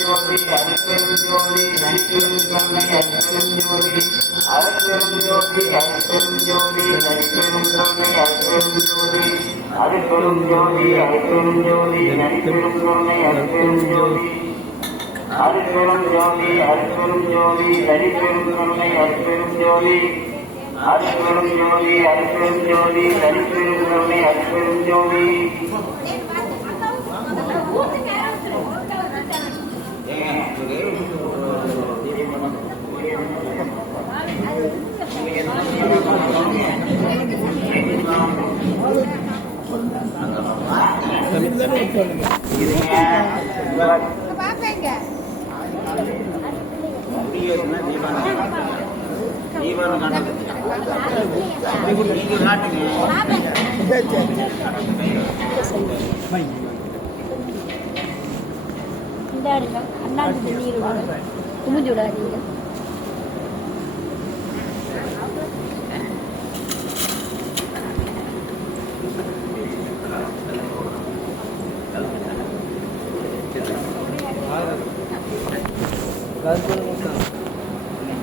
ஜோதி அருட்பெரும் ஜோதி நடிப்பெரும் கருணை அருட்பெரும் ஜோதி அருட்பெரும் ஜோதி அருட்பெரும் ஜோதி நடிப்பெரும் கருணை அருட்பெரும் ஜோதி அருட்பெரும் ஜோதி அருட்பெரும் ஜோதி நடிப்பெரும் கருணை அருட்பெரும் ஜோதி அருட்பெரும் ஜோதி அருட்பெரும் ஜோதி நடிப்பெரும் கருணை அருட்பெரும் ஜோதி அருட்பெரும் ஜோதி அருட்பெரும் ஜோதி நடிப்பெரும் கருணை அருட்பெரும் ஜோதி இந்த அண்ணாக்கு நீர் விடுங்க துமிஞ்சு விடாதீங்க 来，坐这边